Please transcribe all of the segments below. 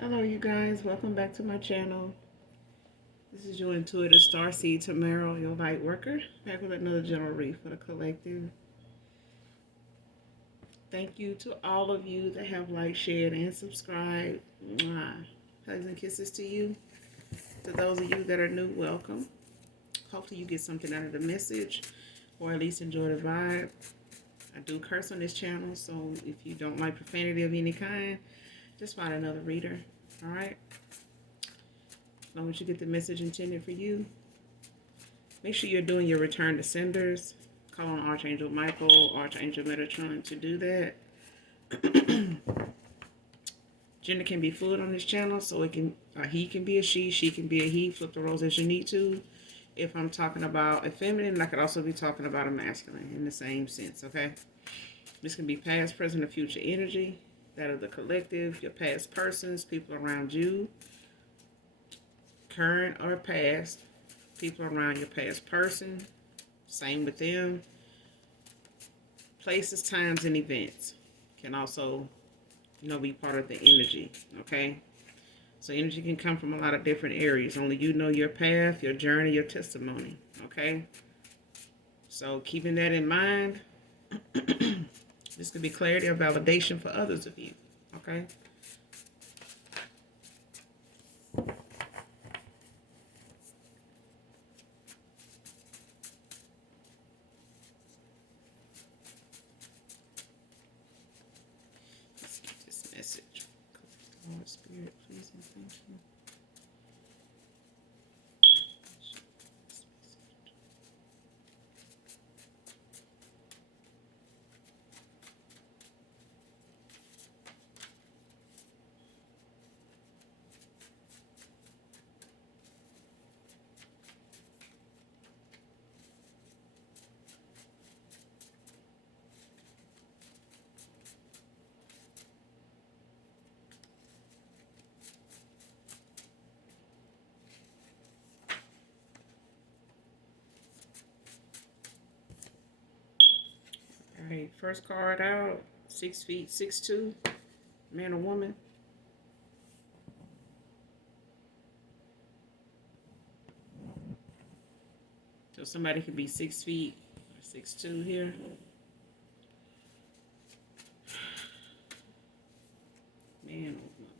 Hello, you guys. Welcome back to my channel. This is your intuitive starseed Tamara, your light worker, back with another general read for the collective. Thank you to all of you that have liked, shared, and subscribed. Mwah. Hugs and kisses to you. To those of you that are new, welcome. Hopefully you get something out of the message, or at least enjoy the vibe. I do curse on this channel, so if you don't like profanity of any kind, just find another reader. All right? As long as you get the message intended for you. Make sure you're doing your return to senders. Call on Archangel Michael, Archangel Metatron to do that. Gender can be fluid on this channel, so it can he can be a she can be a he. Flip the roles as you need to. If I'm talking about a feminine, I could also be talking about a masculine in the same sense, okay? This can be past, present, or future energy. That of the collective, your past persons, people around you, current or past, people around your past person, same with them. Places, times, and events can also, be part of the energy, okay? So energy can come from a lot of different areas. Only you know your path, your journey, your testimony, okay? So keeping that in mind, this could be clarity or validation for others of you, okay? Let's get this message. Lord Spirit, please and thank you. All right, first card out, 6 feet, 6'2", man or woman. So somebody could be 6 feet or 6'2" here. Man or woman.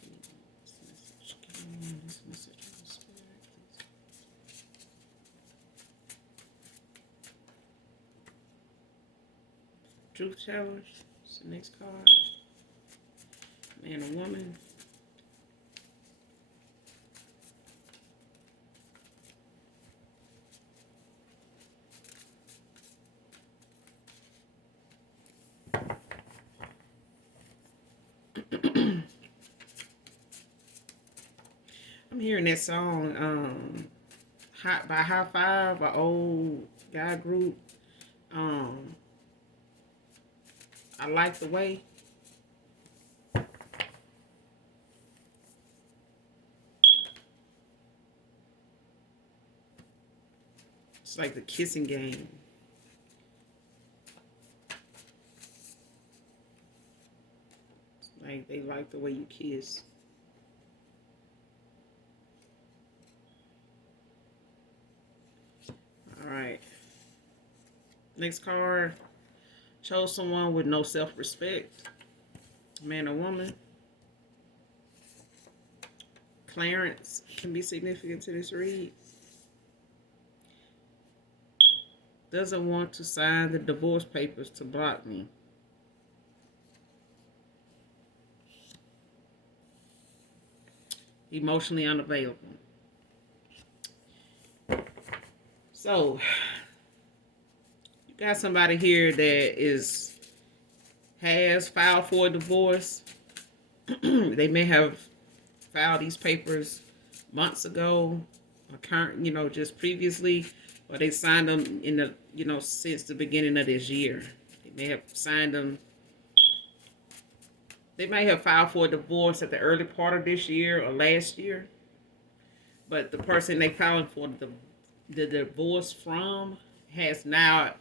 Give me this message from the Spirit, please. Truth tellers. It's the next card. Man or woman. I'm hearing that song, by High Five, an old guy group. I Like the Way. It's like the kissing game. It's like they like the way you kiss. All right. Next card. Chose someone with no self-respect. Man or woman. Clarence can be significant to this read. Doesn't want to sign the divorce papers to block me. Emotionally unavailable. So, you got somebody here that has filed for a divorce. They may have filed these papers months ago, or current, just previously, or they signed them in the, since the beginning of this year. They may have signed them. They may have filed for a divorce at the early part of this year or last year, but the person they filed for the divorce from has not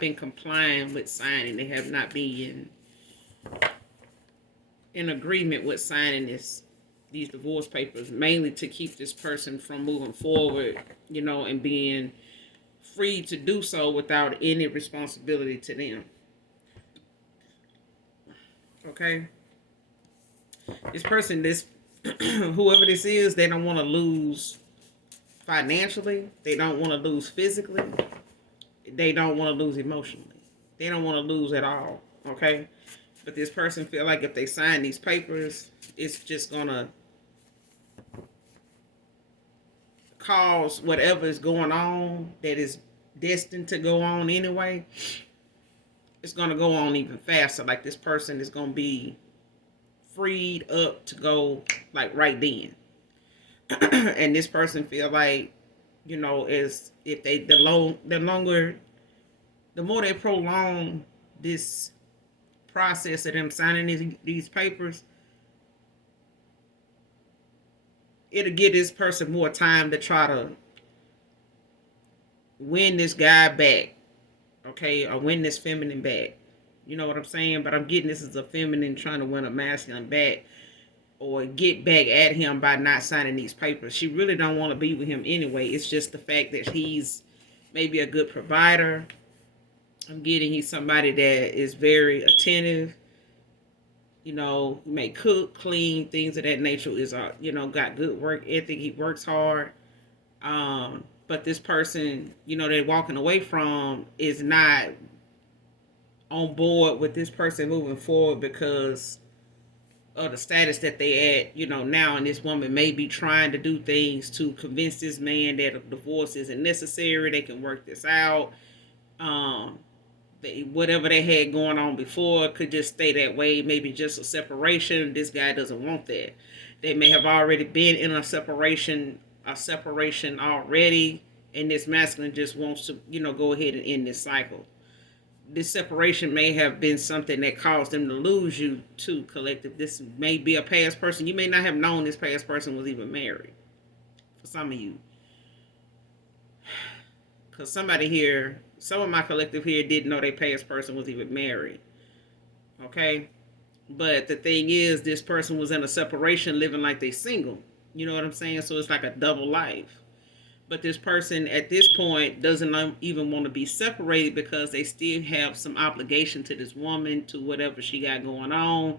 been complying with signing. They have not been in agreement with signing these divorce papers, mainly to keep this person from moving forward, and being free to do so without any responsibility to them. Okay? This person, this whoever this is, they don't want to lose financially. They don't want to lose physically. They don't want to lose emotionally. They don't want to lose at all. Okay? But this person feel like if they sign these papers, it's just gonna cause whatever is going on that is destined to go on anyway. It's gonna go on even faster. Like this person is gonna be freed up to go like right then. And this person feel like, is if they the more they prolong this process of them signing these papers, it'll give this person more time to try to win this guy back, okay, or win this feminine back. You know what I'm saying? But I'm getting this as a feminine trying to win a masculine back or get back at him by not signing these papers. She really don't want to be with him anyway. It's just the fact that he's maybe a good provider. I'm getting he's somebody that is very attentive. May cook, clean, things of that nature. Is got good work ethic. He works hard. But this person, they're walking away from is not on board with this person moving forward because of the status that they at, now. And this woman may be trying to do things to convince this man that a divorce isn't necessary. They can work this out. Whatever they had going on before could just stay that way. Maybe just a separation. This guy doesn't want that. They may have already been in a separation already, and this masculine just wants to, go ahead and end this cycle. This separation may have been something that caused them to lose you to collective. This may be a past person. You may not have known this past person was even married. For some of you. Because somebody here, some of my collective here didn't know their past person was even married. Okay? But the thing is, this person was in a separation living like they single. You know what I'm saying? So it's like a double life. But this person at this point doesn't even want to be separated because they still have some obligation to this woman, to whatever she got going on.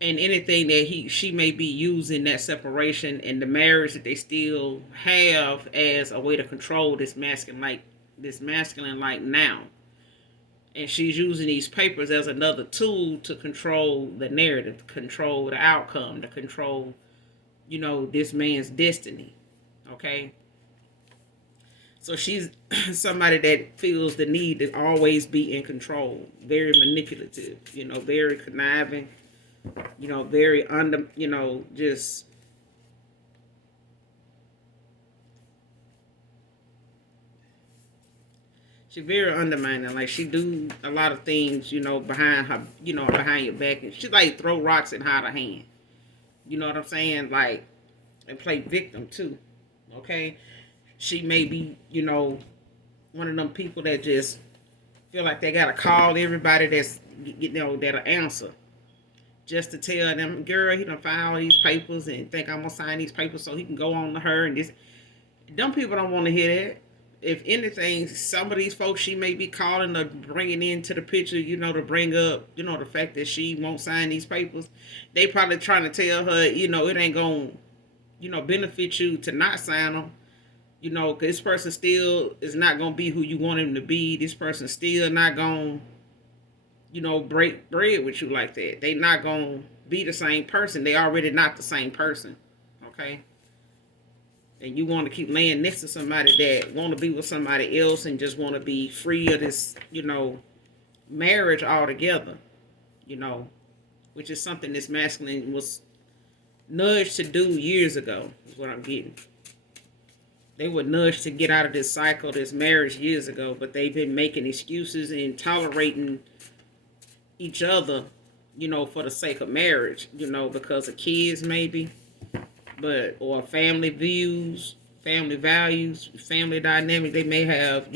And anything that she may be using that separation and the marriage that they still have as a way to control this masculine like now. And she's using these papers as another tool to control the narrative, to control the outcome, to control, this man's destiny. Okay? So she's somebody that feels the need to always be in control. Very manipulative, very conniving, very under, just she's very undermining. Like she do a lot of things, behind her, behind your back. And she like throw rocks and hide her hand. You know what I'm saying? Like, and play victim too. Okay? She may be, one of them people that just feel like they gotta call everybody that's, that'll answer. Just to tell them, girl, he done filed all these papers and think I'm gonna sign these papers so he can go on to her and this. Dumb people don't want to hear that. If anything, some of these folks she may be calling or bringing into the picture, to bring up, the fact that she won't sign these papers. They probably trying to tell her, it ain't gonna, benefit you to not sign them. Cause this person still is not gonna be who you want him to be. This person still not gonna, break bread with you like that. They not gonna be the same person. They already not the same person. Okay? And you want to keep laying next to somebody that want to be with somebody else and just want to be free of this, marriage altogether, which is something this masculine was nudged to do years ago, is what I'm getting. They were nudged to get out of this cycle, this marriage years ago, but they've been making excuses and tolerating each other, for the sake of marriage, because of kids maybe, or family views, family values, family dynamic. They may have,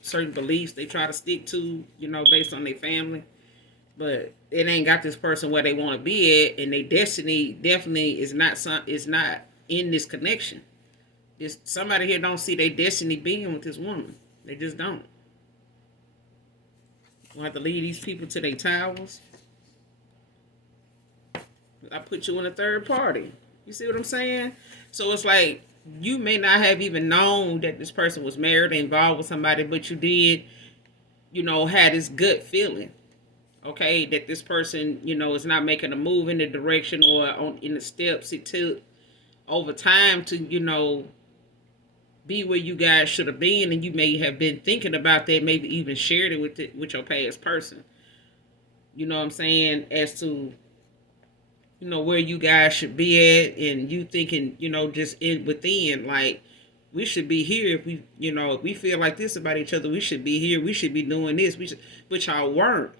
certain beliefs they try to stick to, based on their family. but it ain't got this person where they want to be at, and their destiny definitely is not in this connection. It's, somebody here don't see their destiny being with this woman. They just don't. We'll have to lead these people to their towers. I put you in a third party. You see what I'm saying? So it's like you may not have even known that this person was married or involved with somebody, but you did, had this gut feeling, okay, that this person, is not making a move in the direction or in the steps it took over time to, be where you guys should have been, and you may have been thinking about that, maybe even shared it with your past person. You know what I'm saying? As to where you guys should be at, and you thinking, just in within, like, we should be here. If we, if we feel like this about each other, we should be here. We should be doing this. But y'all weren't,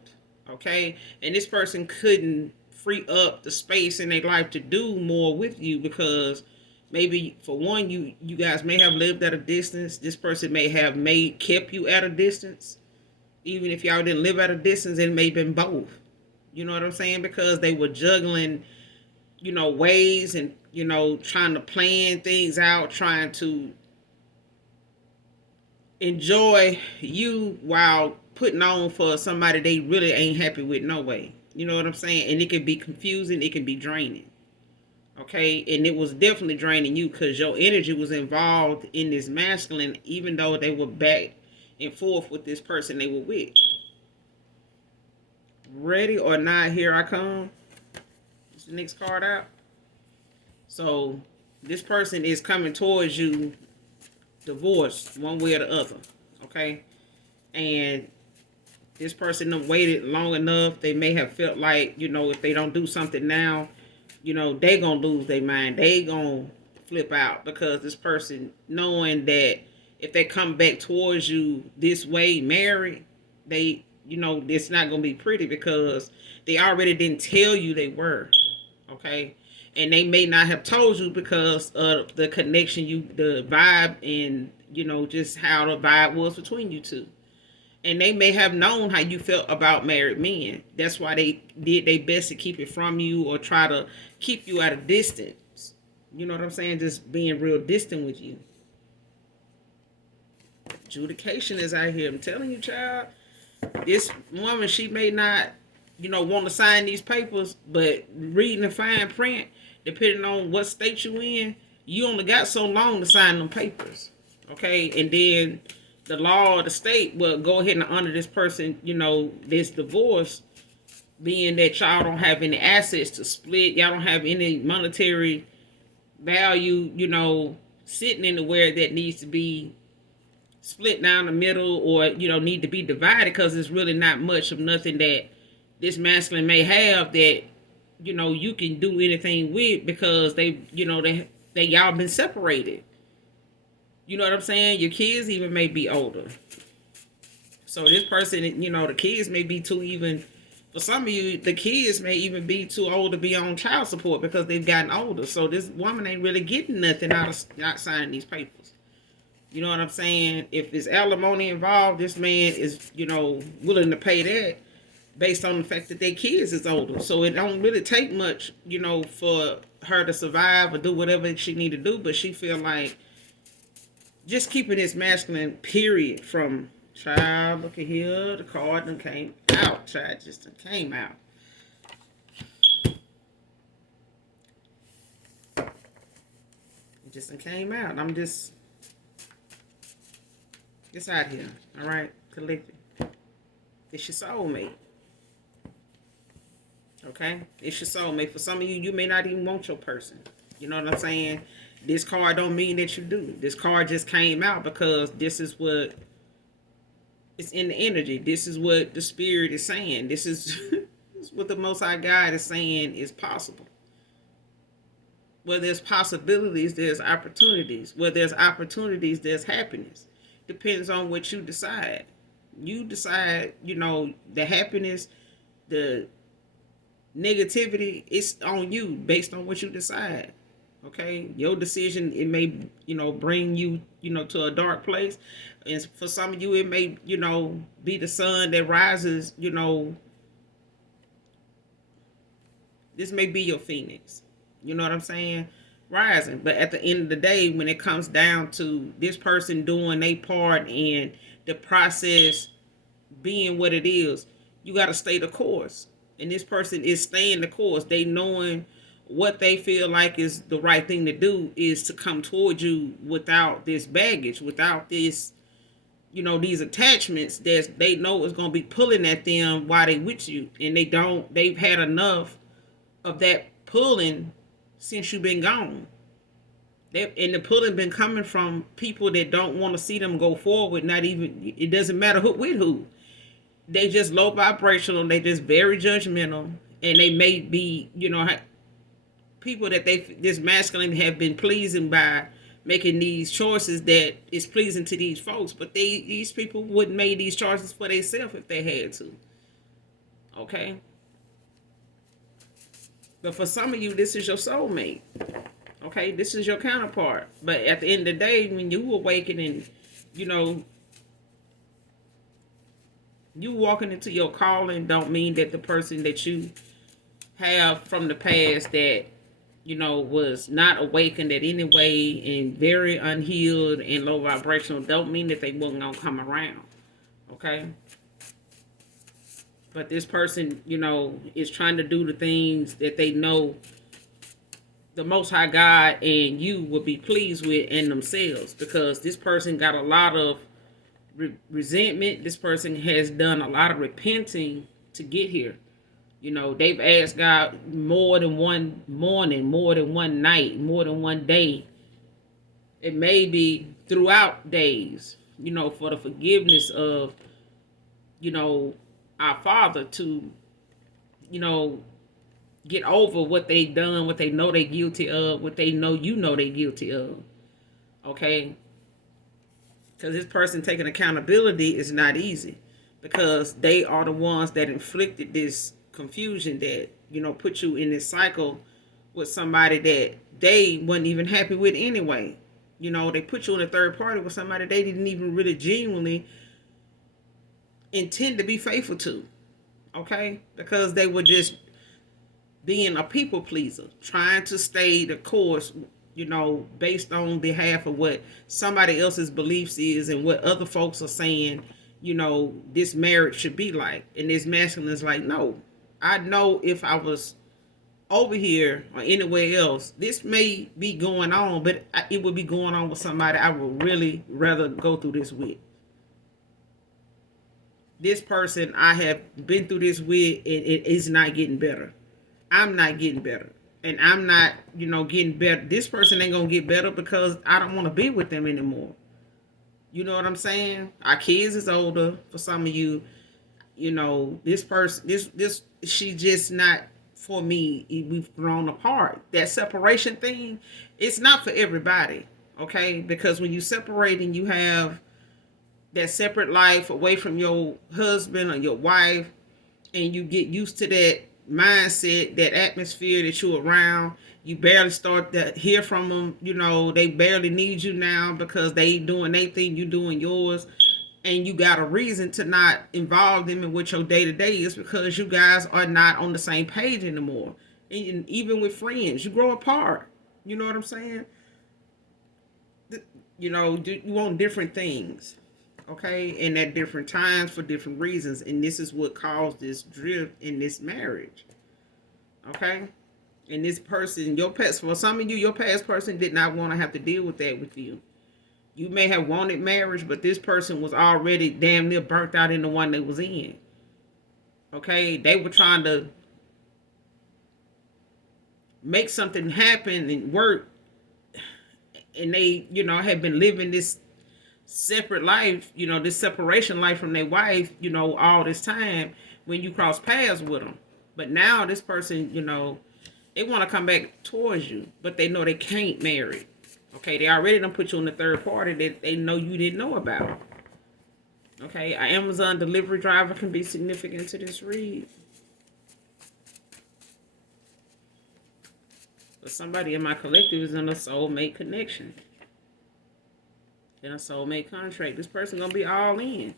okay? And this person couldn't free up the space in their life to do more with you because maybe, for one, you guys may have lived at a distance. This person may have kept you at a distance. Even if y'all didn't live at a distance, it may have been both. You know what I'm saying? Because they were juggling, ways and, trying to plan things out, trying to enjoy you while putting on for somebody they really ain't happy with no way. You know what I'm saying? And it can be confusing. It can be draining. Okay? And it was definitely draining you because your energy was involved in this masculine, even though they were back and forth with this person they were with. Ready or not, here I come. It's the next card out. So this person is coming towards you divorced one way or the other. Okay? And this person done waited long enough. They may have felt like, if they don't do something now, they gonna lose their mind. They gonna flip out because this person knowing that if they come back towards you this way married, they, it's not going to be pretty because they already didn't tell you they were, okay? And they may not have told you because of the connection, the vibe, and, just how the vibe was between you two. And they may have known how you felt about married men. That's why they did their best to keep it from you or try to keep you at a distance. You know what I'm saying? Just being real distant with you. Adjudication is out here. I'm telling you, child. This woman, she may not, want to sign these papers, but reading the fine print, depending on what state you in, you only got so long to sign them papers, okay? And then the law of the state will go ahead and honor this person, this divorce, being that y'all don't have any assets to split, y'all don't have any monetary value, sitting in the where that needs to be split down the middle or need to be divided because there's really not much of nothing that this masculine may have that you can do anything with because they y'all been separated. You know what I'm saying? Your kids even may be older, so this person, the kids may be too, even for some of you, the kids may even be too old to be on child support because they've gotten older. So this woman ain't really getting nothing out of not signing these papers. You know what I'm saying? If there's alimony involved, this man is, willing to pay that based on the fact that their kids is older. So it don't really take much, for her to survive or do whatever she need to do. But she feel like just keeping this masculine period from child. Look at here. The card done came out. Child just done came out. It just done came out. I'm just... It's out here, all right, collective. It's your soulmate, okay? It's your soulmate. For some of you, you may not even want your person. You know what I'm saying? This card don't mean that you do. This card just came out because this is what it's in the energy. This is what the spirit is saying. This is what the Most High God is saying is possible. Where there's possibilities, there's opportunities. Where there's opportunities, there's happiness. Depends on what you decide. You decide, the happiness, the negativity, it's on you based on what you decide. Okay? Your decision, it may, bring you, to a dark place. And for some of you, it may, be the sun that rises, This may be your phoenix. You know what I'm saying? Rising. But at the end of the day, when it comes down to this person doing their part and the process being what it is, you got to stay the course. And this person is staying the course. They knowing what they feel like is the right thing to do is to come towards you without this baggage, without this, these attachments that they know is going to be pulling at them while they with you. And they've had enough of that pulling since you've been gone. And the pulling been coming from people that don't want to see them go forward. Not even, it doesn't matter who with who. They just low vibrational. They just very judgmental, and they may be, people that this masculine have been pleasing by making these choices that is pleasing to these folks. But these people wouldn't make these choices for themselves if they had to. Okay. But for some of you, this is your soulmate. Okay, this is your counterpart. But at the end of the day, when you awaken and, you walking into your calling don't mean that the person that you have from the past that, was not awakened in any way and very unhealed and low vibrational don't mean that they wasn't going to come around. Okay? But this person, is trying to do the things that they know the Most High God and you will be pleased with in themselves, because this person got a lot of resentment. This person has done a lot of repenting to get here. They've asked God more than one morning, more than one night, more than one day. It may be throughout days, for the forgiveness of, our Father to, get over what they done, what they know they guilty of, what they know they guilty of. Okay? Because this person taking accountability is not easy, because they are the ones that inflicted this confusion that, put you in this cycle with somebody that they wasn't even happy with anyway. They put you in a third party with somebody they didn't even really genuinely intend to be faithful to. Okay? Because they were just being a people pleaser, trying to stay the course, based on behalf of what somebody else's beliefs is and what other folks are saying, this marriage should be like. And this masculine is like, no, I know if I was over here or anywhere else, this may be going on, but it would be going on with somebody I would really rather go through this with. This person I have been through this with, and it is not getting better. I'm not getting better. And I'm not, getting better. This person ain't going to get better because I don't want to be with them anymore. You know what I'm saying? Our kids is older for some of you. This person, she just not for me. We've grown apart. That separation thing, it's not for everybody. Okay? Because when you separate and you have that separate life away from your husband or your wife, and you get used to that mindset, that atmosphere that you're around, you barely start to hear from them. They barely need you now because they doing their thing, you doing yours, and you got a reason to not involve them in what your day-to-day is, because you guys are not on the same page anymore. And even with friends, you grow apart. You know what I'm saying? You want different things. Okay, and at different times for different reasons, and this is what caused this drift in this marriage. Okay, and this person, for some of you, your past person did not want to have to deal with that with you. You may have wanted marriage, but this person was already damn near burnt out in the one they was in. Okay, they were trying to make something happen and work, and they, had been living this separate life, this separation life from their wife, all this time when you cross paths with them. But now this person, they want to come back towards you, but they know they can't marry. Okay, they already done put you in the third party that they know you didn't know about. Okay, an Amazon delivery driver can be significant to this read. But somebody in my collective is in a soulmate connection. In a soulmate contract. This person gonna be all in.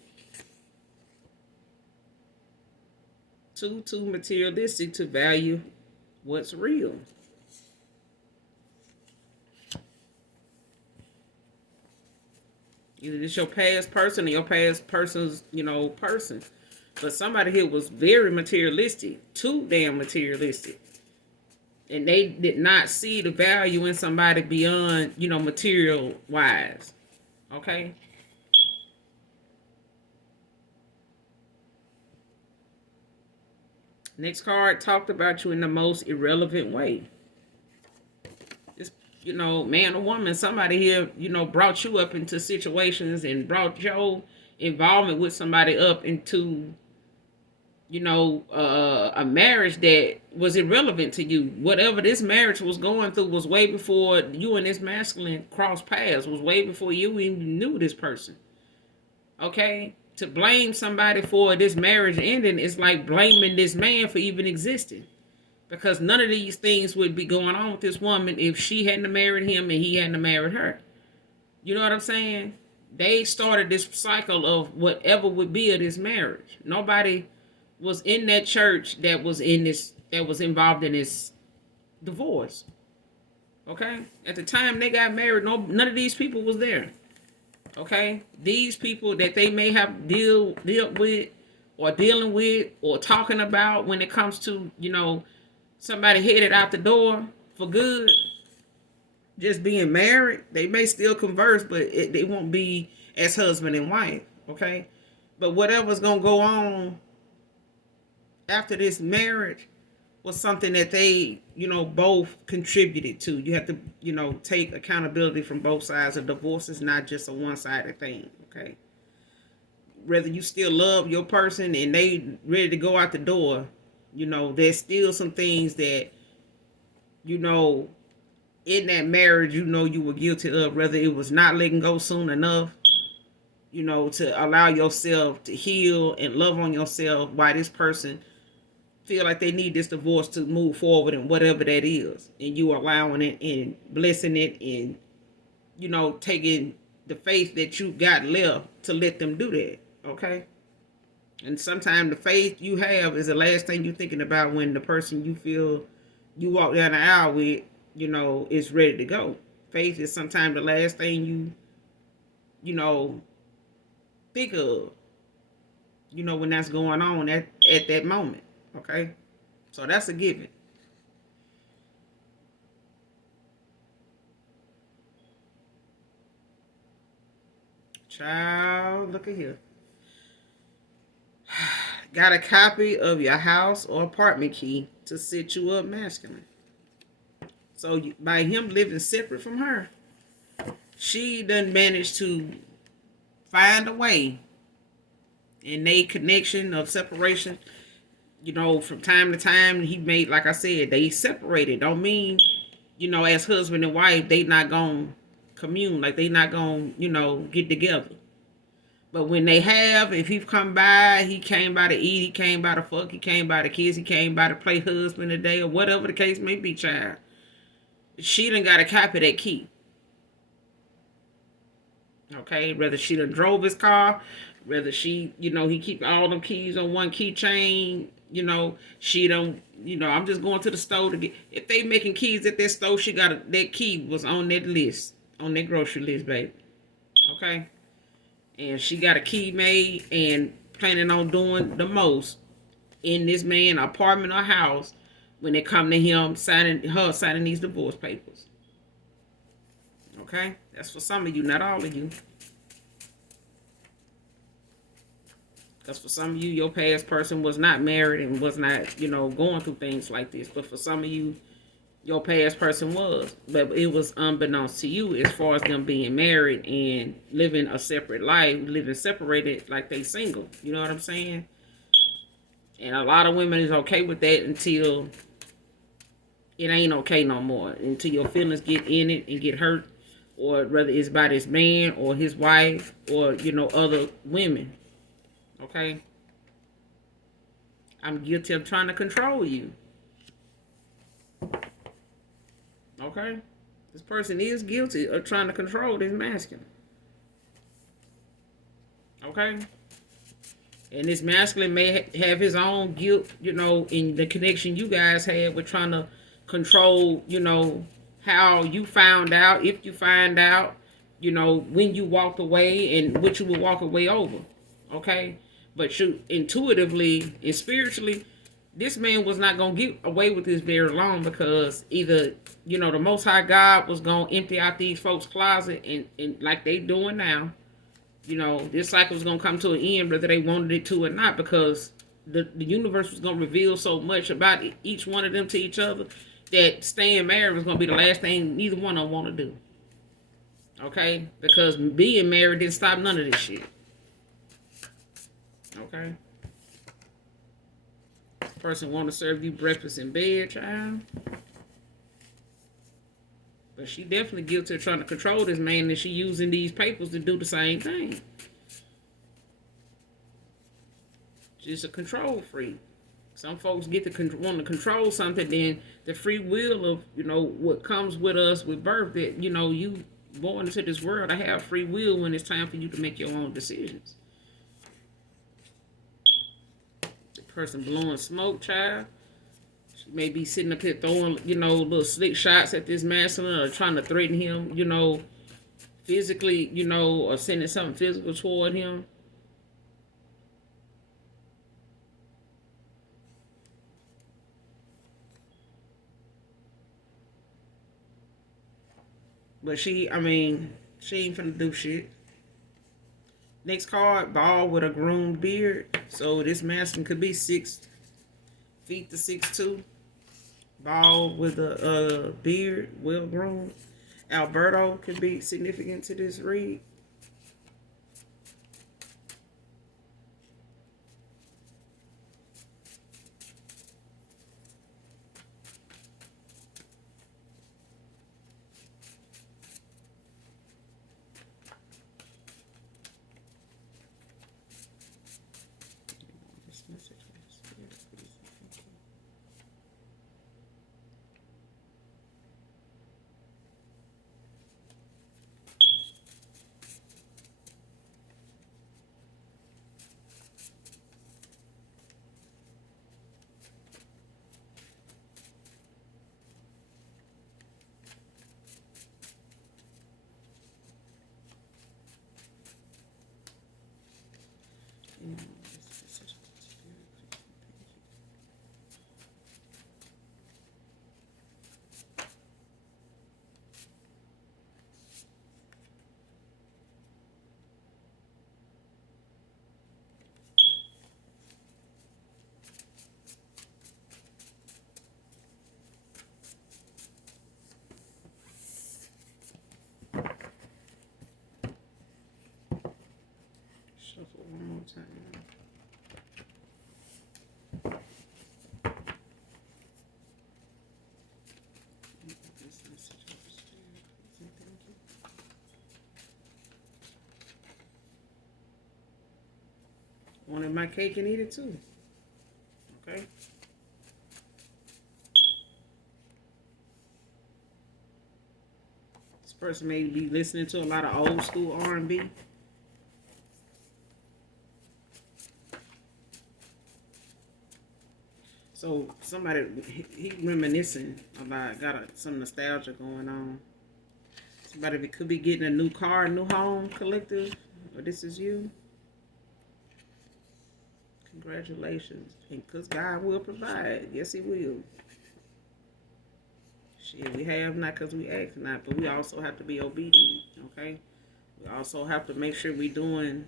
Too materialistic to value what's real. Either it's your past person or your past person's, person. But somebody here was very materialistic, too damn materialistic. And they did not see the value in somebody beyond, material wise. Okay? Next card talked about you in the most irrelevant way. It's, man or woman, somebody here, brought you up into situations and brought your involvement with somebody up into, a marriage that was irrelevant to you. Whatever this marriage was going through was way before you and this masculine crossed paths, was way before you even knew this person. Okay? To blame somebody for this marriage ending is like blaming this man for even existing. Because none of these things would be going on with this woman if she hadn't married him and he hadn't married her. You know what I'm saying? They started this cycle of whatever would be of this marriage. Nobody was in that church that was involved in this divorce. Okay? At the time they got married, none of these people was there. Okay? These people that they may have dealt with or dealing with or talking about when it comes to, somebody headed out the door for good, just being married, they may still converse, but they won't be as husband and wife. Okay? But whatever's going to go on after this marriage was something that they, both contributed to. You have to, take accountability from both sides. A divorce is not just a one-sided thing, okay? Whether you still love your person and they ready to go out the door, there's still some things that, in that marriage, you were guilty of, whether it was not letting go soon enough, to allow yourself to heal and love on yourself while this person feel like they need this divorce to move forward and whatever that is, and you allowing it and blessing it and taking the faith that you got left to let them do that. Okay? And sometimes the faith you have is the last thing you're thinking about when the person you feel you walk down the aisle with, is ready to go. Faith is sometimes the last thing you think of, when that's going on at that moment. Okay? So that's a given. Child, look at here. Got a copy of your house or apartment key to set you up masculine. So by him living separate from her, she done managed to find a way in a connection of separation. From time to time, he made, like I said, they separated. Don't mean, as husband and wife, they not gonna commune, like they not gonna, get together. But when they have, if he come by, he came by to eat, he came by to fuck, he came by to kiss, he came by to play husband today, or whatever the case may be, child. She done got a copy of that key. Okay, whether she done drove his car, whether she, he keep all them keys on one keychain, she don't, I'm just going to the store to get, if they making keys at that store, she got that key was on that list, on that grocery list, baby. Okay? And she got a key made and planning on doing the most in this man apartment or house when they come to him signing these divorce papers. Okay? That's for some of you, not all of you. Because for some of you, your past person was not married and was not, going through things like this. But for some of you, your past person was. But it was unbeknownst to you as far as them being married and living a separate life, living separated like they single. You know what I'm saying? And a lot of women is okay with that until it ain't okay no more. Until your feelings get in it and get hurt. Or whether it's by this man or his wife or, other women. Okay? I'm guilty of trying to control you. Okay? This person is guilty of trying to control this masculine. Okay? And this masculine may have his own guilt, you know, in the connection you guys had with trying to control, you know, how you found out, if you find out, you know, when you walked away and what you would walk away over. Okay? But you intuitively and spiritually, this man was not going to get away with this very long, because either, you know, the Most High God was going to empty out these folks' closet and like they doing now. You know, this cycle was going to come to an end whether they wanted it to or not, because the universe was going to reveal so much about each one of them to each other that staying married was going to be the last thing neither one of them want to do. Okay? Because being married didn't stop none of this shit. Okay? Person want to serve you breakfast in bed, child. But she definitely guilty of trying to control this man, and she using these papers to do the same thing. She's a control freak. Some folks get to want to control something, then the free will of, you know, what comes with us with birth, that, you know, you born into this world to have free will when it's time for you to make your own decisions. The person blowing smoke, child. She may be sitting up here throwing, you know, little slick shots at this masculine, or trying to threaten him, you know, physically, you know, or sending something physical toward him. But she ain't finna do shit. Next card, bald with a groomed beard. So this masculine could be 6 feet to 6'2". Bald with a beard, well groomed. Alberto could be significant to this read. Shuffle one more time. Wanted my cake and eat it too. Okay. This person may be listening to a lot of old school R&B. So somebody, he reminiscing about, got some nostalgia going on. Somebody could be getting a new car, new home, collective, or this is you. Congratulations. And because God will provide. Yes, he will. Shit, we have not because we ask not, but we also have to be obedient, okay? We also have to make sure we're doing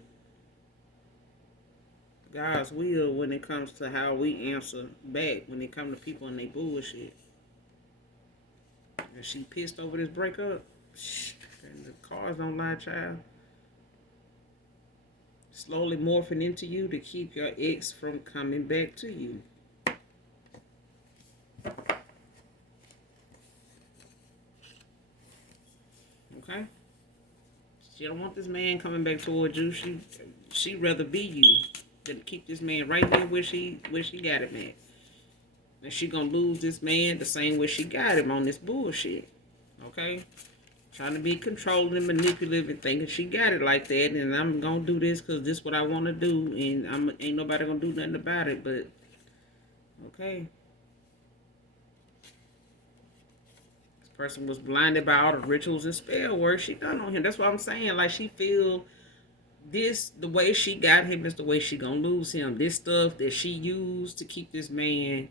God's will when it comes to how we answer back when it comes to people and they bullshit. And she pissed over this breakup. And the cards don't lie, child. Slowly morphing into you to keep your ex from coming back to you. Okay? She don't want this man coming back towards you. She'd rather be you than to keep this man right there where she got him at. And she gonna lose this man the same way she got him on this bullshit. Okay? Trying to be controlling and manipulative and thinking she got it like that, and I'm gonna do this because this is what I want to do, and ain't nobody gonna do nothing about it. But okay, this person was blinded by all the rituals and spell work she done on him. That's what I'm saying. Like she feel this, the way she got him is the way she gonna lose him. This stuff that she used to keep this man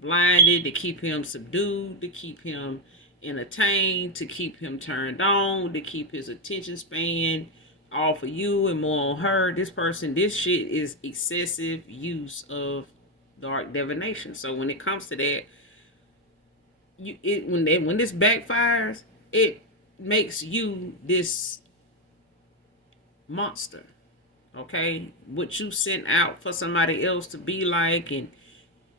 blinded, to keep him subdued, to keep him entertained, to keep him turned on, to keep his attention span off of you and more on her. This person, this shit is excessive use of dark divination. So when it comes to that, when this backfires, it makes you this monster. Okay, what you sent out for somebody else to be like, and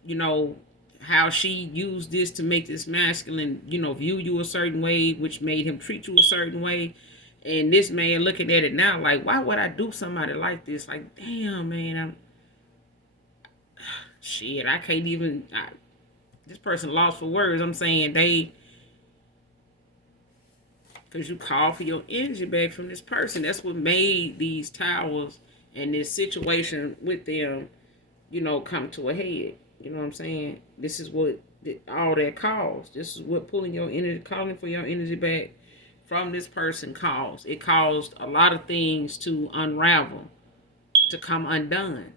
you know how she used this to make this masculine, view you a certain way, which made him treat you a certain way. And this man looking at it now like, why would I do somebody like this? Like, damn, man, shit, I can't even. This person lost for words. I'm saying because you call for your energy back from this person. That's what made these towers and this situation with them, come to a head. You know what I'm saying? This is what all that caused. This is what pulling your energy, calling for your energy back from this person caused. It caused a lot of things to unravel, to come undone.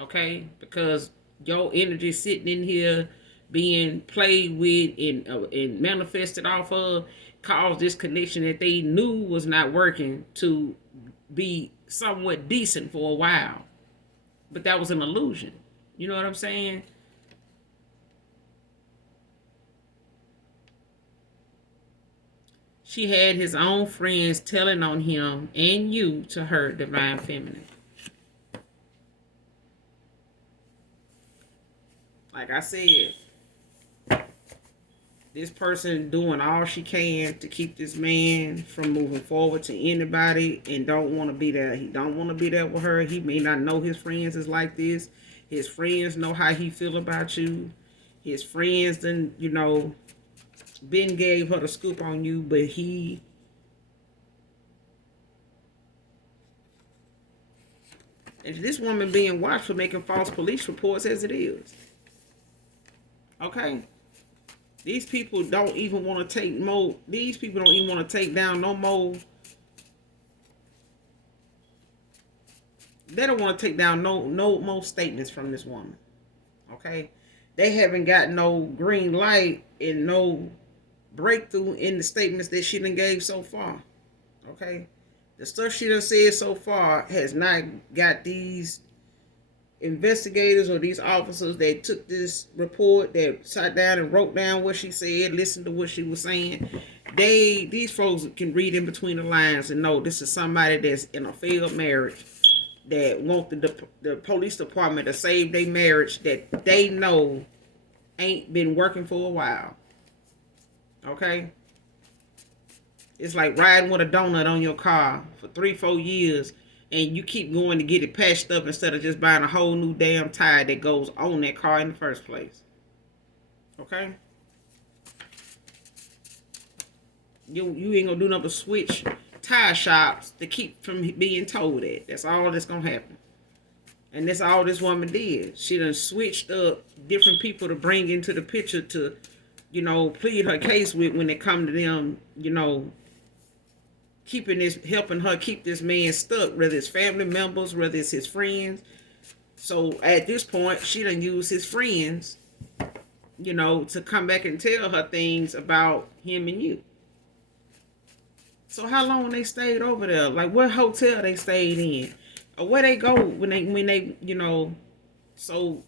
Okay? Because your energy sitting in here being played with and manifested off of caused this connection that they knew was not working to be somewhat decent for a while. But that was an illusion. You know what I'm saying? She had his own friends telling on him and you to her, divine feminine. Like I said, this person doing all she can to keep this man from moving forward to anybody and don't want to be there. He don't want to be there with her. He may not know his friends is like this. His friends know how he feel about you. His friends then, Ben gave her the scoop on you, but and this woman being watched for making false police reports as it is. Okay? These people don't even want to take more. These people don't even want to take down no more. They don't want to take down no more statements from this woman. Okay? They haven't got no green light and no breakthrough in the statements that she done gave so far. Okay? The stuff she done said so far has not got these investigators or these officers that took this report, that sat down and wrote down what she said, listened to what she was saying. These folks can read in between the lines and know this is somebody that's in a failed marriage, that want the police department to save their marriage that they know ain't been working for a while. Okay? It's like riding with a donut on your car for 3-4 years and you keep going to get it patched up instead of just buying a whole new damn tire that goes on that car in the first place. Okay? You ain't gonna do nothing but switch tire shops to keep from being told that. That's all that's gonna happen. And that's all this woman did. She done switched up different people to bring into the picture to, plead her case with when it come to them, helping her keep this man stuck, whether it's family members, whether it's his friends. So at this point, she done used his friends, to come back and tell her things about him and you. So how long they stayed over there? Like what hotel they stayed in? Or where they go when they so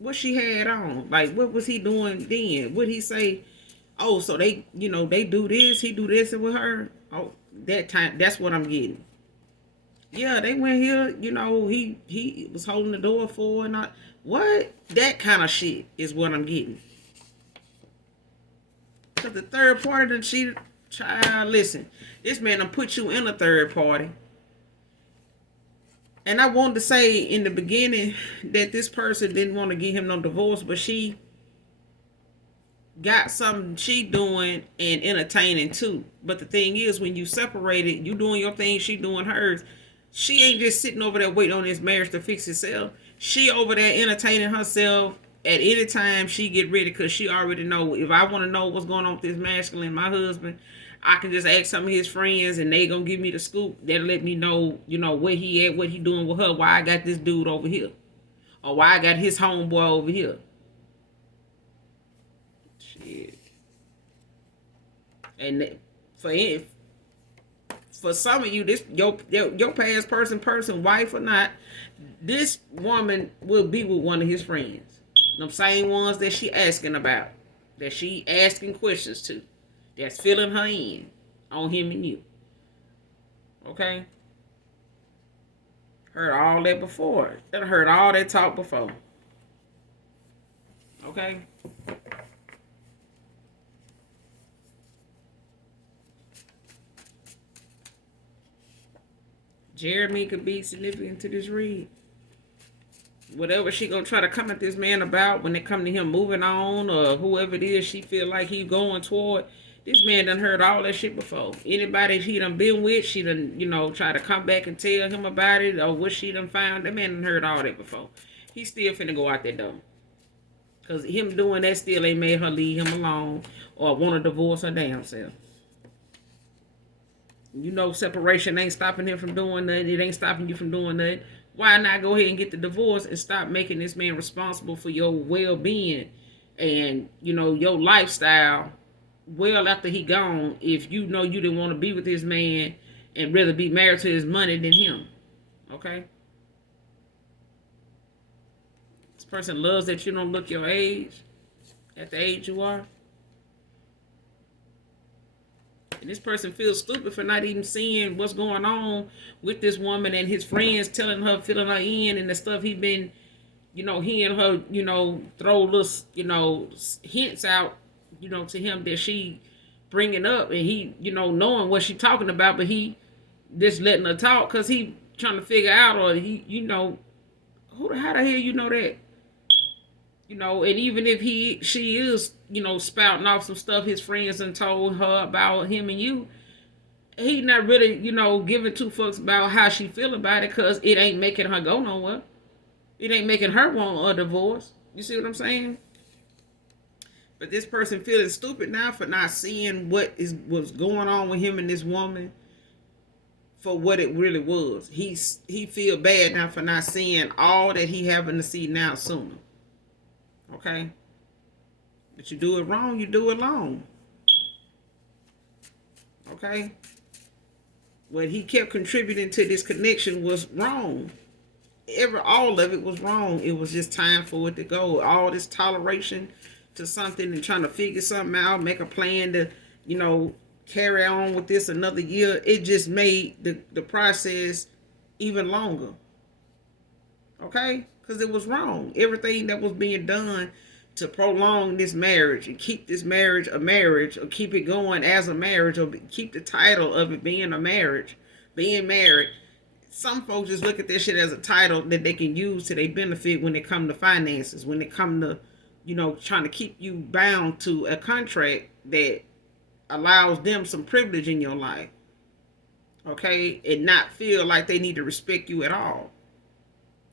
what she had on? Like what was he doing then? Would he say, oh, so they they do this, he do this with her? Oh, that time, that's what I'm getting. Yeah, they went here, he was holding the door for her, not what? That kind of shit is what I'm getting. Cause the third party done cheated. Child, listen, this man done put you in a third party. And I wanted to say in the beginning that this person didn't want to give him no divorce, but she got something she doing and entertaining too. But the thing is, when you separate it, you doing your thing, she doing hers. She ain't just sitting over there waiting on this marriage to fix itself. She over there entertaining herself at any time she get ready, because she already know, if I want to know what's going on with this masculine, my husband, I can just ask some of his friends and they gonna give me the scoop. They'll let me know, where he at, what he doing with her, why I got this dude over here, or why I got his homeboy over here. Shit. And for some of you, this your past person, wife or not, this woman will be with one of his friends. Them same ones that she asking about, that she asking questions to, that's filling her in on him and you. Okay? Heard all that before. Heard all that talk before. Okay? Jeremy could be significant to this read. Whatever she gonna try to come at this man about when it come to him moving on, or whoever it is she feel like he going toward, this man done heard all that shit before. Anybody he done been with, she done, try to come back and tell him about it, or what she done found. That man done heard all that before. He still finna go out that door. Because him doing that still ain't made her leave him alone or want to divorce her damn self. Separation ain't stopping him from doing nothing. It ain't stopping you from doing nothing. Why not go ahead and get the divorce and stop making this man responsible for your well-being and, your lifestyle well after he gone, if you know you didn't want to be with this man and rather be married to his money than him. Okay? This person loves that you don't look your age at the age you are. And this person feels stupid for not even seeing what's going on with this woman, and his friends telling her, filling her in, and the stuff he been, he and her, throw little, hints out, to him that she bringing up, and he, knowing what she talking about, but he just letting her talk because he trying to figure out, or he, how the hell you know that? And even if she is, spouting off some stuff his friends and told her about him and you, he not really, giving two fucks about how she feel about it, because it ain't making her go nowhere. It ain't making her want a divorce. You see what I'm saying? But this person feeling stupid now for not seeing what's going on with him and this woman for what it really was. He feel bad now for not seeing all that he having to see now sooner. Okay? But you do it wrong, you do it long. Okay? What he kept contributing to this connection was wrong. All of it was wrong. It was just time for it to go. All this toleration to something and trying to figure something out, make a plan to, carry on with this another year. It just made the process even longer. Okay? Because it was wrong. Everything that was being done to prolong this marriage and keep this marriage a marriage, or keep it going as a marriage, or keep the title of it being a marriage, being married. Some folks just look at this shit as a title that they can use to their benefit when it come to finances, when it come to, trying to keep you bound to a contract that allows them some privilege in your life. Okay? And not feel like they need to respect you at all.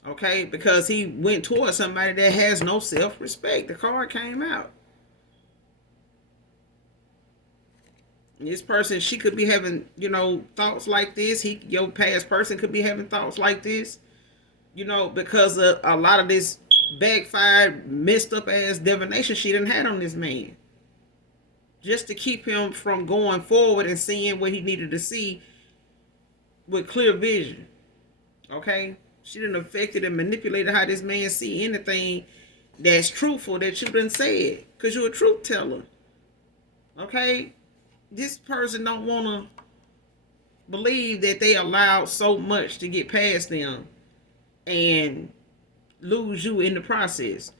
Okay? Because he went towards somebody that has no self-respect. The card came out. This person, she could be having, thoughts like this. Your past person could be having thoughts like this, because of a lot of this backfired, messed up ass divination she done had on this man. Just to keep him from going forward and seeing what he needed to see with clear vision. Okay? She done affected and manipulated how this man see anything that's truthful that you done said. Because you're a truth teller. Okay? This person don't want to believe that they allowed so much to get past them and lose you in the process.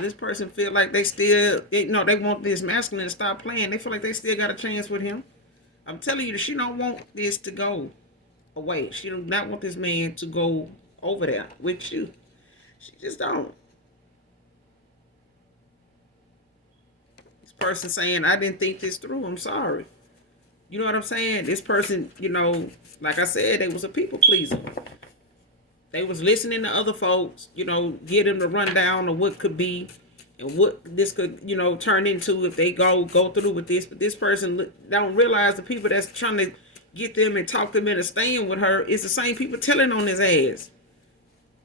This person feel like they still, they want this masculine to stop playing. They feel like they still got a chance with him. I'm telling you that she don't want this to go away. She do not want this man to go over there with you. She just don't. This person saying, I didn't think this through. I'm sorry. You know what I'm saying? This person, like I said, they was a people pleaser. They was listening to other folks, get them the rundown of what could be and what this could, turn into if they go through with this. But this person don't realize the people that's trying to get them and talk them into staying with her is the same people telling on his ass.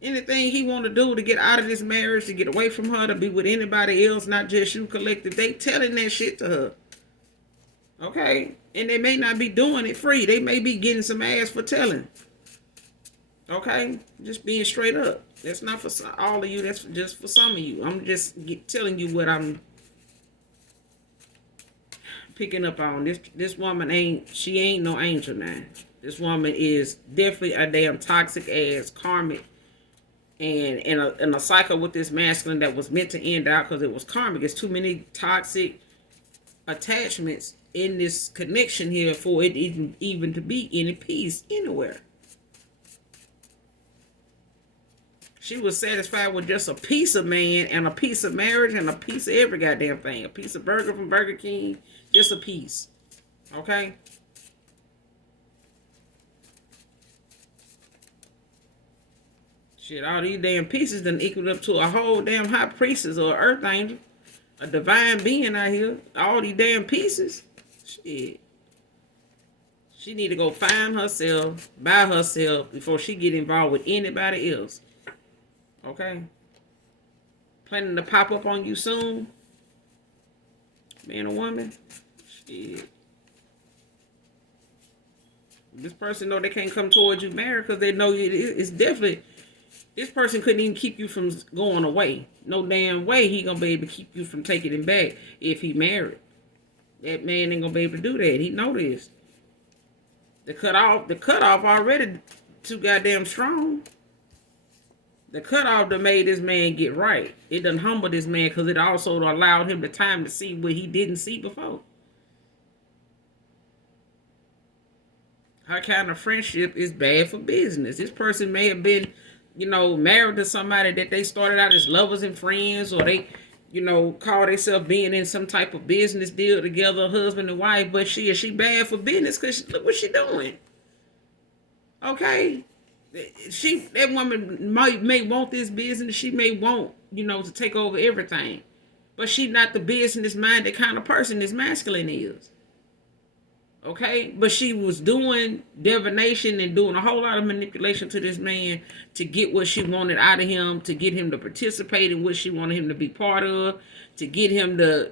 Anything he want to do to get out of this marriage, to get away from her, to be with anybody else, not just you collective, they telling that shit to her. Okay? And they may not be doing it free. They may be getting some ass for telling. Okay? Just being straight up. That's not for all of you. That's just for some of you. I'm just telling you what I'm picking up on. This woman she ain't no angel now. This woman is definitely a damn toxic ass karmic. And in a cycle with this masculine that was meant to end out because it was karmic. It's too many toxic attachments in this connection here for it even to be any peace anywhere. She was satisfied with just a piece of man and a piece of marriage and a piece of every goddamn thing. A piece of burger from Burger King, just a piece. Okay? Shit, all these damn pieces done equal up to a whole damn high priestess or earth angel. A divine being out here. All these damn pieces. Shit. She need to go find herself, by herself, before she get involved with anybody else. Okay? Planning to pop up on you soon? Man or woman? Shit. This person know they can't come towards you married because they know it's definitely... This person couldn't even keep you from going away. No damn way he gonna be able to keep you from taking him back if he married. That man ain't gonna be able to do that. He know this. The cutoff already too goddamn strong. The cutoff that made this man get right. It done humbled this man because it also allowed him the time to see what he didn't see before. Her kind of friendship is bad for business. This person may have been, married to somebody that they started out as lovers and friends, or they, call themselves being in some type of business deal together, husband and wife, but she bad for business because look what she doing. Okay? That woman may want this business. She may want, to take over everything. But she not the business-minded kind of person this masculine is. Okay, but she was doing divination and doing a whole lot of manipulation to this man to get what she wanted out of him, to get him to participate in what she wanted him to be part of, to get him to,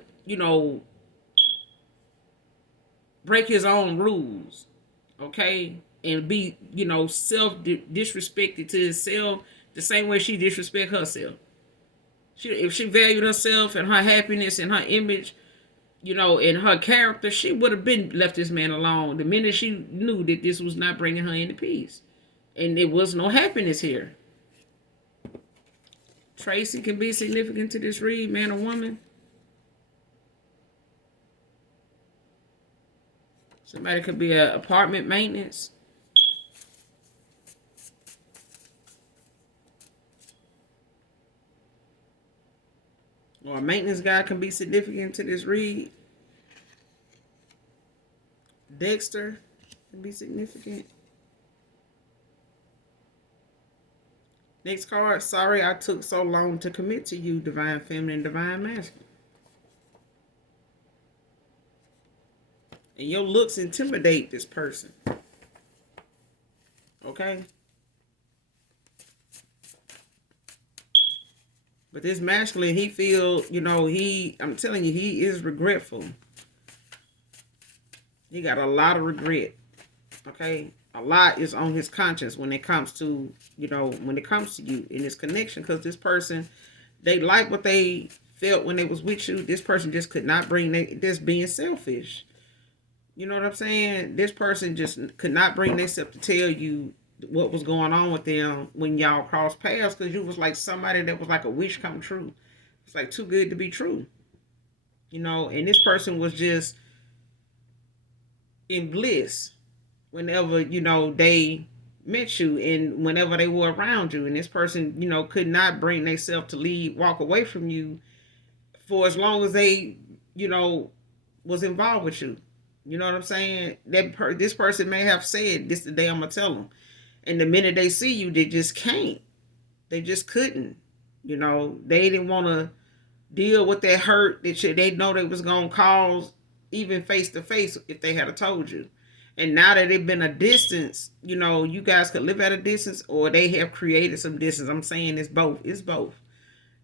break his own rules, okay, and be, self-disrespected to himself the same way she disrespect herself. If she valued herself and her happiness and her image, in her character, she would have been left this man alone the minute she knew that this was not bringing her into peace. And there was no happiness here. Tracy can be significant to this read, man or woman. Somebody could be an apartment maintenance. Or a maintenance guy can be significant to this read. Dexter can be significant. Next card. Sorry I took so long to commit to you, divine feminine, divine masculine. And your looks intimidate this person. Okay? But this masculine, he feel, I'm telling you, he is regretful. He got a lot of regret. Okay? A lot is on his conscience when it comes to, when it comes to you in this connection. Because this person, they like what they felt when they was with you. This person just could not bring this being selfish. You know what I'm saying? This person just could not bring themselves to tell you what was going on with them when y'all crossed paths, because you was like somebody that was like a wish come true. It's like too good to be true. And this person was just in bliss whenever, they met you and whenever they were around you. And this person, could not bring themselves to walk away from you for as long as they, you know, was involved with you. You know what I'm saying? This person may have said, "This the day I'm gonna tell them," and the minute they see you, they just can't. They just couldn't. They didn't want to deal with that hurt that they know they was gonna cause, even face to face, if they had told you. And now that they've been a distance, you guys could live at a distance, or they have created some distance. I'm saying it's both. It's both.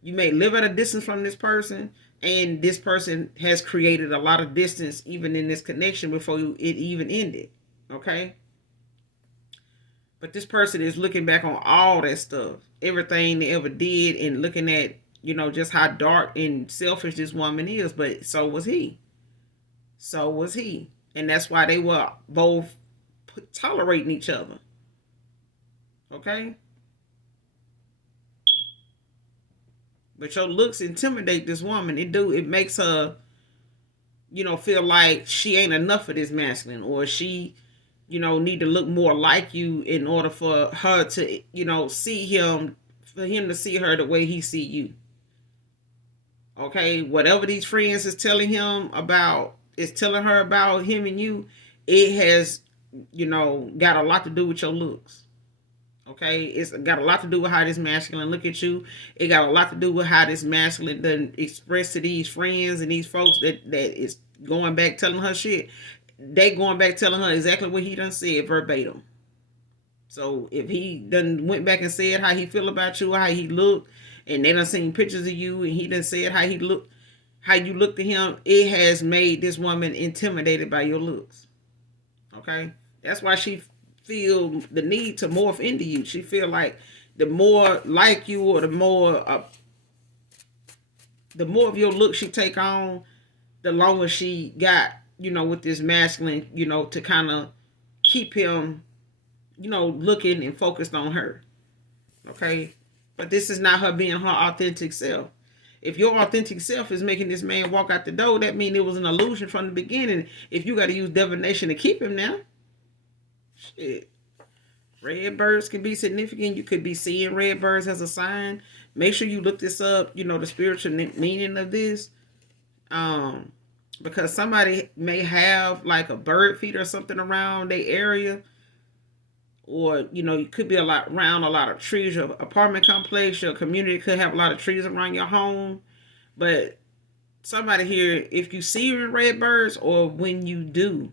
You may live at a distance from this person, and this person has created a lot of distance even in this connection before it even ended. Okay? But this person is looking back on all that stuff, everything they ever did, and looking at, just how dark and selfish this woman is. But so was he. So was he. And that's why they were both tolerating each other. Okay? But your looks intimidate this woman. It makes her, feel like she ain't enough for this masculine, or she, need to look more like you in order for her to, see him, for him to see her the way he see you. Okay, whatever these friends is telling her about him and you, it has, got a lot to do with your looks. Okay, it's got a lot to do with how this masculine look at you. It got a lot to do with how this masculine done express to these friends and these folks that is going back telling her shit. They going back telling her exactly what he done said verbatim. So if he done went back and said how he feel about you, how he looked, and they done seen pictures of you, and he done said how he looked, how you look to him, it has made this woman intimidated by your looks. Okay, that's why she feel the need to morph into you. She feel like the more like you, or the more of your look she take on, the longer she got, with this masculine, to kind of keep him, looking and focused on her. Okay, but this is not her being her authentic self. If your authentic self is making this man walk out the door, that means it was an illusion from the beginning. If you got to use divination to keep him now, shit. Red birds can be significant. You could be seeing red birds as a sign. Make sure you look this up, the spiritual meaning of this. Because somebody may have like a bird feeder or something around their area. Or, you could be around a lot of trees. Your apartment complex, your community could have a lot of trees around your home. But somebody here, if you see red birds, or when you do,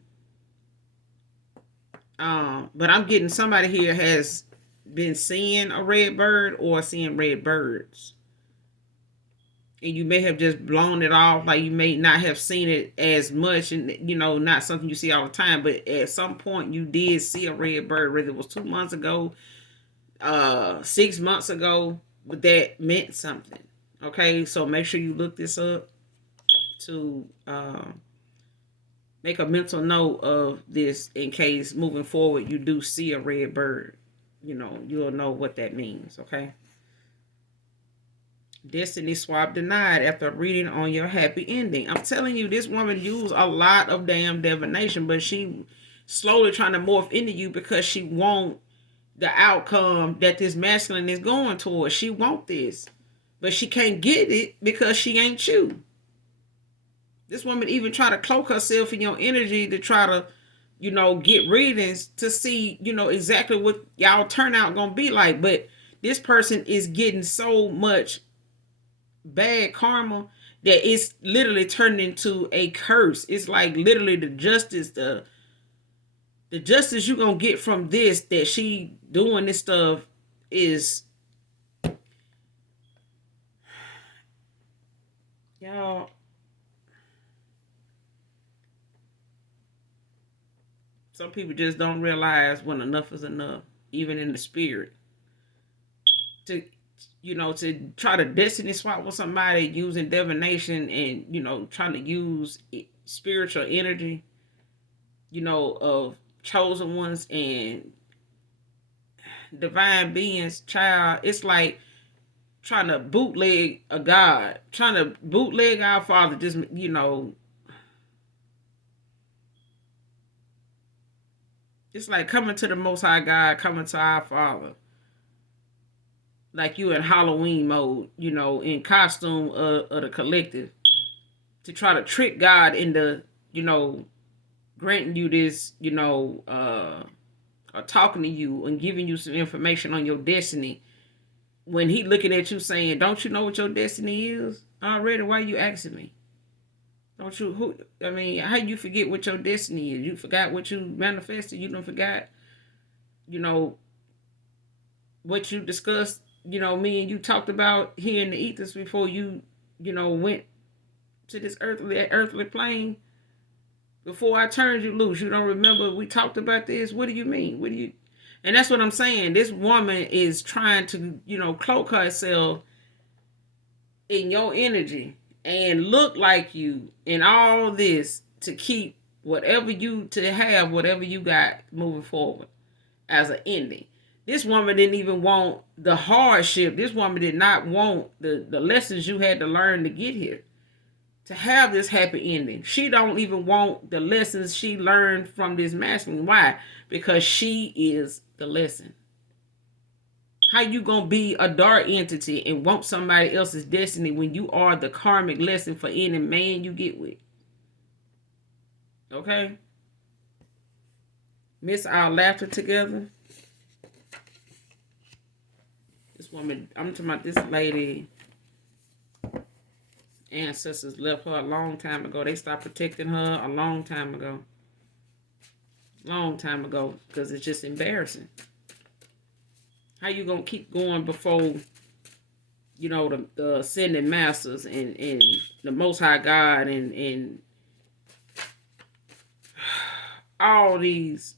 but I'm getting somebody here has been seeing a red bird or seeing red birds. And you may have just blown it off, like you may not have seen it as much, and not something you see all the time, but at some point you did see a red bird, whether it was 2 months ago, 6 months ago, but that meant something. Okay, so make sure you look this up to make a mental note of this in case moving forward you do see a red bird. You'll know what that means, okay? Destiny swap denied after reading on your happy ending. I'm telling you, this woman used a lot of damn divination, but she slowly trying to morph into you because she want the outcome that this masculine is going towards. She want this, but she can't get it because she ain't you. This woman even try to cloak herself in your energy to try to, get readings to see, exactly what y'all turnout gonna be like. But this person is getting so much bad karma that it's literally turned into a curse. It's like literally the justice you're gonna get from this, that she doing this stuff, is, y'all, some people just don't realize when enough is enough, even in the spirit. To to try to destiny swap with somebody using divination and trying to use spiritual energy, of chosen ones and divine beings, child. It's like trying to bootleg a God, trying to bootleg our Father. Just, it's like coming to the Most High God, coming to our Father, like you in Halloween mode, in costume of the collective, to try to trick God into, granting you this, or talking to you and giving you some information on your destiny. When he looking at you saying, "Don't you know what your destiny is already? Why you asking me? Don't you? Who? I mean, how you forget what your destiny is? You forgot what you manifested. You don't forgot, you know, what you discussed. Me and you talked about here in the ethers before you, went to this earthly plane. Before I turned you loose, you don't remember we talked about this? What do you mean? What do you?" And that's what I'm saying. This woman is trying to, cloak herself in your energy and look like you and all this to keep whatever you got moving forward as an ending. This woman didn't even want the hardship. This woman did not want the lessons you had to learn to get here, to have this happy ending. She don't even want the lessons she learned from this masculine. Why? Because she is the lesson. How you gonna be a dark entity and want somebody else's destiny when you are the karmic lesson for any man you get with? Okay? Miss our laughter together. This woman, I'm talking about this lady, ancestors left her a long time ago. They stopped protecting her a long time ago. Long time ago. Because it's just embarrassing. How you gonna keep going before, the ascending masters and the Most High God and all these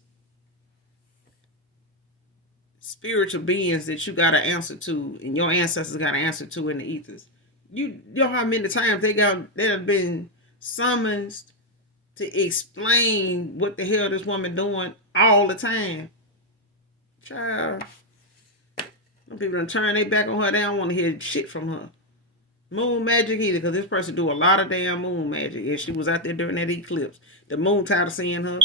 spiritual beings that you got to answer to and your ancestors got to answer to in the ethers? You know how many times they have been summoned to explain what the hell this woman doing all the time. Child, some people done turn their back on her. They don't want to hear shit from her. Moon magic either, because this person do a lot of damn moon magic. If she was out there during that eclipse, the moon tired of seeing her.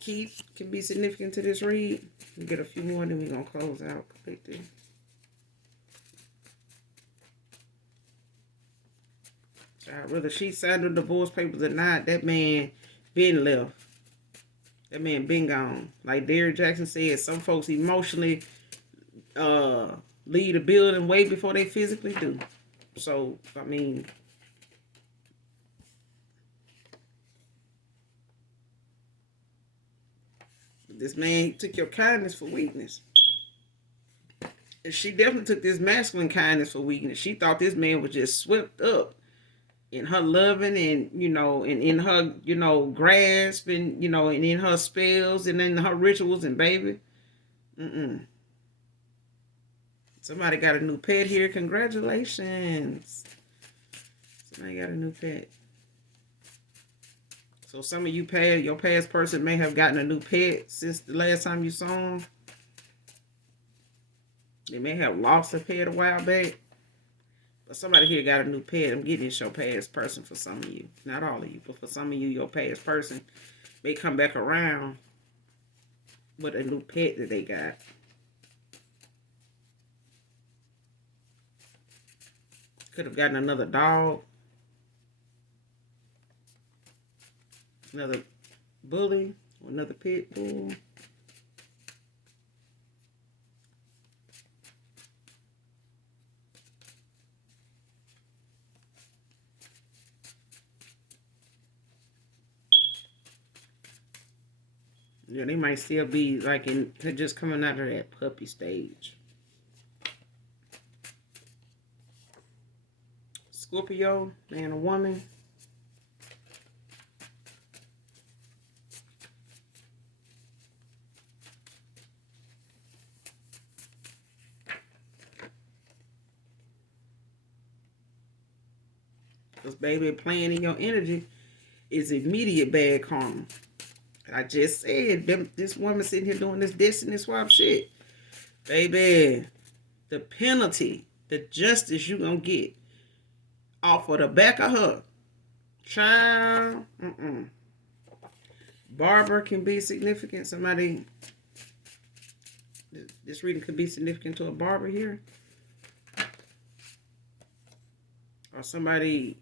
Keith can be significant to this read. We get a few more, then we're gonna close out completely. Whether she signed the divorce papers or not, that man been left. That man been gone. Like Derrick Jackson said, some folks emotionally leave the building way before they physically do. So, I mean, this man took your kindness for weakness. And she definitely took this masculine kindness for weakness. She thought this man was just swept up in her loving and, and in her, grasp and, and in her spells and in her rituals and baby. Somebody got a new pet here. Congratulations. Somebody got a new pet. So some of you your past person may have gotten a new pet since the last time you saw them. They may have lost a pet a while back. But somebody here got a new pet. I'm getting it's your past person for some of you. Not all of you, but for some of you, your past person may come back around with a new pet that they got. Could have gotten another dog. Another bully. Or another pit bull. Yeah, they might still be like just coming out of that puppy stage. Scorpio, man or woman. Because baby, playing in your energy is immediate bad karma. I just said, this woman sitting here doing this destiny swap shit. Baby, the penalty, the justice you gonna get off of the back of her. Child, barber can be significant. Somebody, this reading could be significant to a barber here. Or somebody,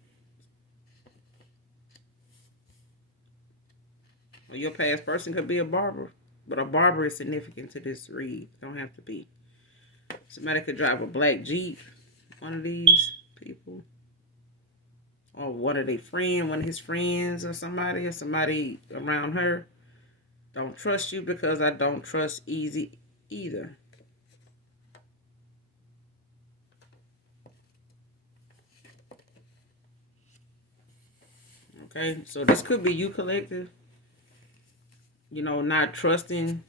or your past person could be a barber. But a barber is significant to this read. Don't have to be. Somebody could drive a black Jeep. One of these people. Or one of their friends, one of his friends or somebody around her. Don't trust you because I don't trust easy either. Okay, so this could be you, collective. You know, not trusting,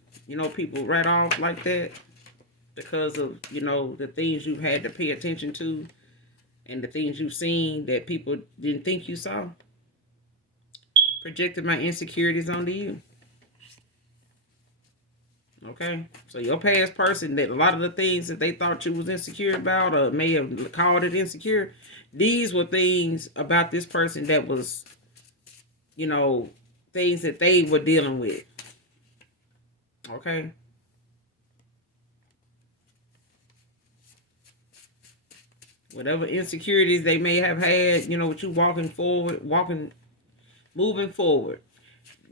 people right off like that because of, the things you've had to pay attention to and the things you've seen that people didn't think you saw. Projected my insecurities onto you. Okay, so your past person, that a lot of the things that they thought you was insecure about or may have called it insecure, these were things about this person that was, things that they were dealing with. Okay. Whatever insecurities they may have had, with you moving forward.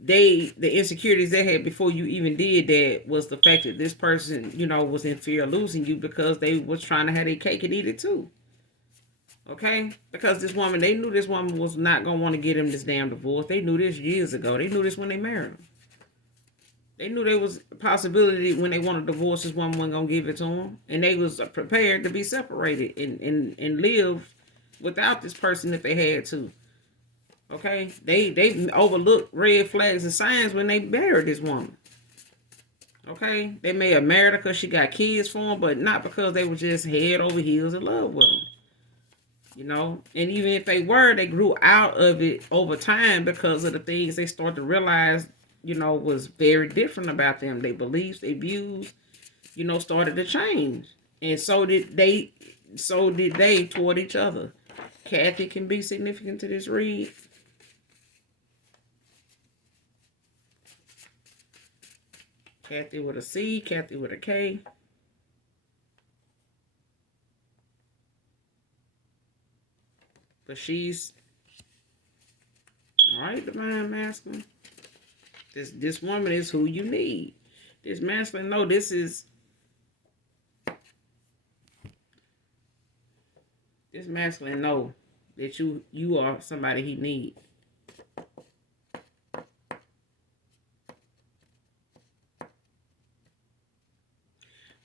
The insecurities they had before you even did that was the fact that this person, was in fear of losing you because they was trying to have their cake and eat it too. Okay? Because they knew this woman was not going to want to get him this damn divorce. They knew this years ago. They knew this when they married him. They knew there was a possibility when they wanted to divorce, this woman wasn't going to give it to them. And they was prepared to be separated and live without this person if they had to. Okay? They overlooked red flags and signs when they married this woman. Okay? They may have married her because she got kids for them, but not because they were just head over heels in love with them. And even if they were, they grew out of it over time because of the things they started to realize, was very different about them. Their beliefs, their views, started to change. And so did they toward each other. Kathy can be significant to this read. Kathy with a C, Kathy with a K. But she's all right, divine masculine. This woman is who you need. This masculine, no, this masculine know that you are somebody he needs.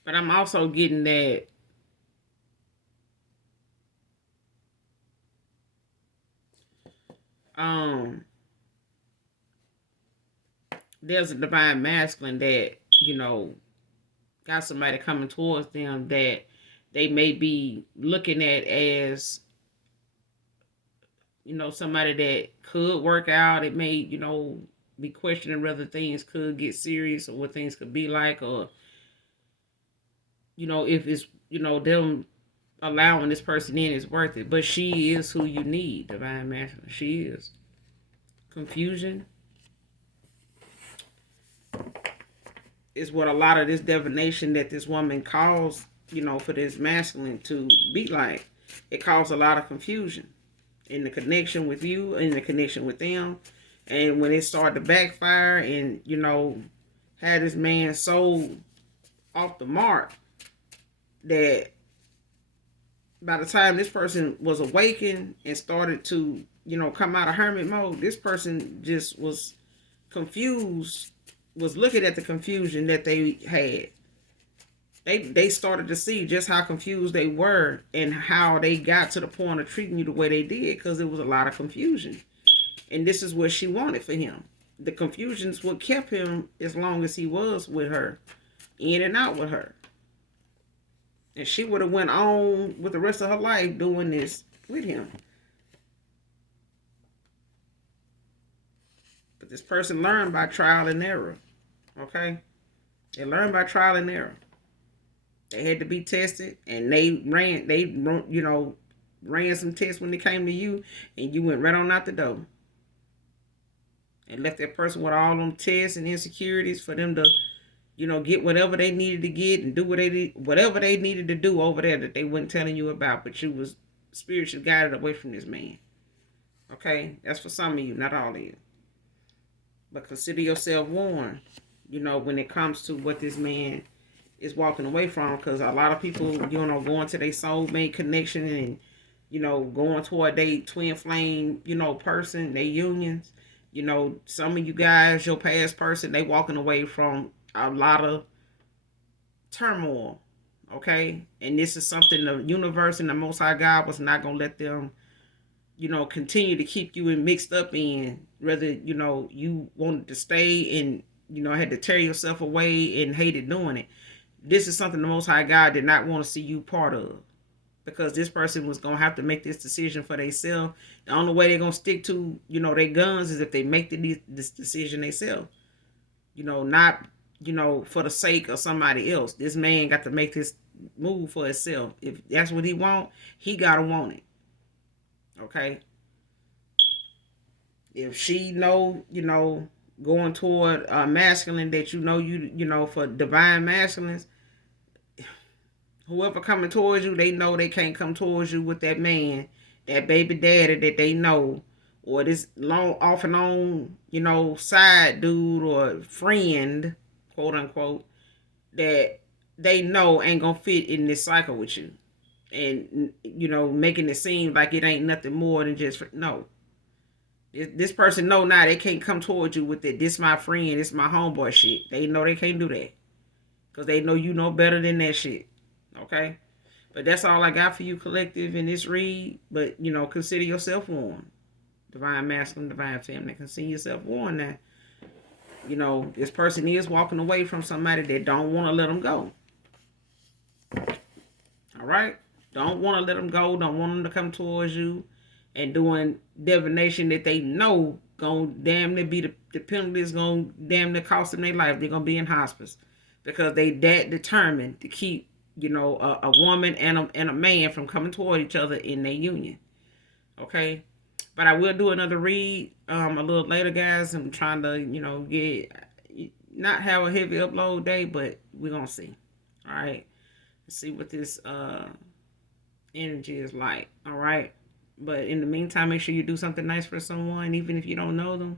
But I'm also getting that there's a divine masculine that, got somebody coming towards them that they may be looking at as, somebody that could work out. It may, be questioning whether things could get serious or what things could be like, or, if it's, them allowing this person in is worth it. But she is who you need, divine masculine. She is. Confusion is what a lot of this divination that this woman calls, for this masculine to be like. It caused a lot of confusion in the connection with you, in the connection with them. And when it started to backfire and, had this man so off the mark that by the time this person was awakened and started to, come out of hermit mode, this person just was confused, was looking at the confusion that they had. They started to see just how confused they were and how they got to the point of treating you the way they did because there was a lot of confusion. And this is what she wanted for him. The confusion is what kept him as long as he was with her, in and out with her. And she would have went on with the rest of her life doing this with him. But this person learned by trial and error. Okay? They learned by trial and error. They had to be tested, and ran some tests when they came to you, and you went right on out the door and left that person with all them tests and insecurities for them to, get whatever they needed to get and do whatever they needed to do over there that they weren't telling you about, but you was spiritually guided away from this man. Okay, that's for some of you, not all of you. But consider yourself warned, when it comes to what this man is walking away from, because a lot of people, going to their soulmate connection and, going toward their twin flame, person, their unions. Some of you guys, your past person, they walking away from a lot of turmoil. Okay, and this is something the universe and the Most High God was not gonna let them, continue to keep you in mixed up in. Whether you wanted to stay and had to tear yourself away and hated doing it. This is something the Most High God did not want to see you part of, because this person was gonna have to make this decision for themselves. The only way they're gonna stick to their guns is if they make this decision themselves. Not for the sake of somebody else. This man got to make this move for himself. If that's what he want, he gotta want it. Okay. If she going toward masculine that for divine masculines, whoever coming towards you, they know they can't come towards you with that man, that baby daddy that they know, or this long off and on, side dude or friend, quote unquote, that they know ain't gonna fit in this cycle with you. And making it seem like it ain't nothing more than just no. This person know now they can't come towards you with it. This my friend, this my homeboy shit. They know they can't do that. Because they know you know better than that shit. Okay? But that's all I got for you, collective, in this read. But, consider yourself warned. Divine masculine, divine feminine. Consider yourself warned now. This person is walking away from somebody that don't want to let them go. All right? Don't want to let them go. Don't want them to come towards you and doing divination that they know gonna damn near be the penalty is gonna damn near cost them their life. They're gonna be in hospice because they that determined to keep a woman and a man from coming toward each other in their union. Okay, but I will do another read a little later, guys. I'm trying to get not have a heavy upload day, but we're gonna see. All right, let's see what this energy is like. All right. But in the meantime, make sure you do something nice for someone, even if you don't know them.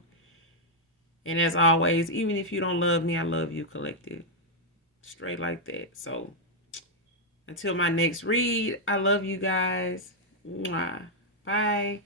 And as always, even if you don't love me, I love you, collective. Straight like that. So until my next read, I love you guys. Mwah. Bye.